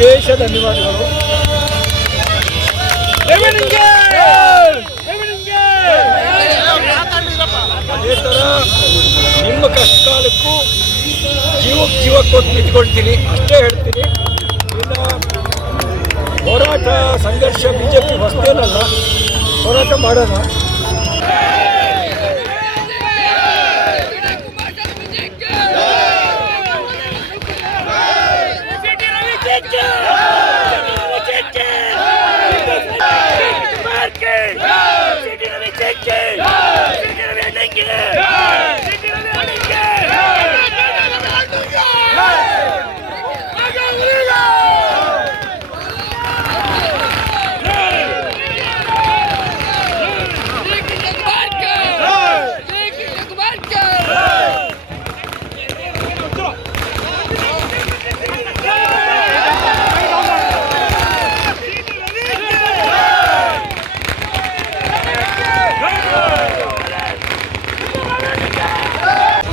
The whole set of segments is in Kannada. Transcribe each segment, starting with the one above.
ವಿಶೇಷ ಧನ್ಯವಾದಗಳು. ಅದೇ ಥರ ನಿಮ್ಮ ಕಷ್ಟ ಕಾಲಕ್ಕೂ ಜೀವ ಕೊಟ್ಟು ನಿಂತ್ಕೊಳ್ತೀನಿ ಅಷ್ಟೇ ಹೇಳ್ತೀನಿ. ಇನ್ನು ಹೋರಾಟ ಸಂಘರ್ಷ BJP ಹೊಸದೇನಲ್ಲ, ಹೋರಾಟ ಮಾಡೋಣ.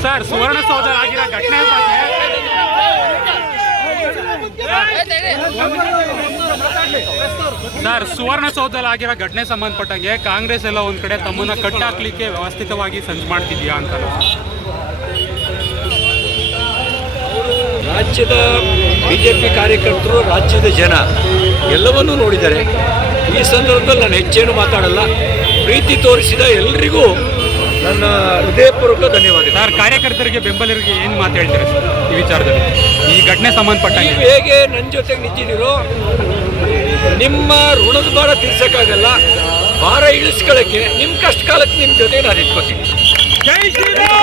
ಸರ್, ಸುವರ್ಣಸೌಧ ಆಗಿರೋ ಘಟನೆ ಬಗ್ಗೆ ಸುವರ್ಣಸೌಧದಲ್ಲಿ ಆಗಿರೋ ಘಟನೆ ಸಂಬಂಧಪಟ್ಟಂಗೆ ಕಾಂಗ್ರೆಸ್ ಎಲ್ಲ ಒಂದ್ ಕಡೆ ತಮ್ಮನ್ನ ಕಟ್ಟಾಕ್ಲಿಕ್ಕೆ ವ್ಯವಸ್ಥಿತವಾಗಿ ಸಂಚು ಮಾಡ್ತಿದ್ಯಾ ಅಂತ. ರಾಜ್ಯದ BJP ಕಾರ್ಯಕರ್ತರು, ರಾಜ್ಯದ ಜನ ಎಲ್ಲವನ್ನೂ ನೋಡಿದ್ದಾರೆ. ಈ ಸಂದರ್ಭದಲ್ಲಿ ನಾನು ಹೆಚ್ಚೇನು ಮಾತಾಡಲ್ಲ. ಪ್ರೀತಿ ತೋರಿಸಿದ ಎಲ್ಲರಿಗೂ ನನ್ನ ಹೃದಯಪೂರ್ವಕ ಧನ್ಯವಾದ. ಸರ್, ಕಾರ್ಯಕರ್ತರಿಗೆ ಬೆಂಬಲರಿಗೆ ಏನು ಮಾತು ಹೇಳ್ತೀರಿ ಸರ್ ಈ ವಿಚಾರದಲ್ಲಿ, ಈ ಘಟನೆ ಸಂಬಂಧಪಟ್ಟಂಗೆ? ನೀವು ಹೇಗೆ ನನ್ನ ಜೊತೆಗೆ ನಿಂತಿದ್ದೀರೋ, ನಿಮ್ಮ ಋಣದ ಭಾರ ತೀರ್ಸೋಕ್ಕಾಗಲ್ಲ. ಭಾರ ಇಳಿಸ್ಕೊಳ್ಳೋಕ್ಕೆ ನಿಮ್ಮ ಕಷ್ಟ ಕಾಲಕ್ಕೆ ನಿಮ್ಮ ಜೊತೆ ನಾನು ಇಟ್ಕೋತೀನಿ. ಜೈ ಶ್ರೀರಾಮ್.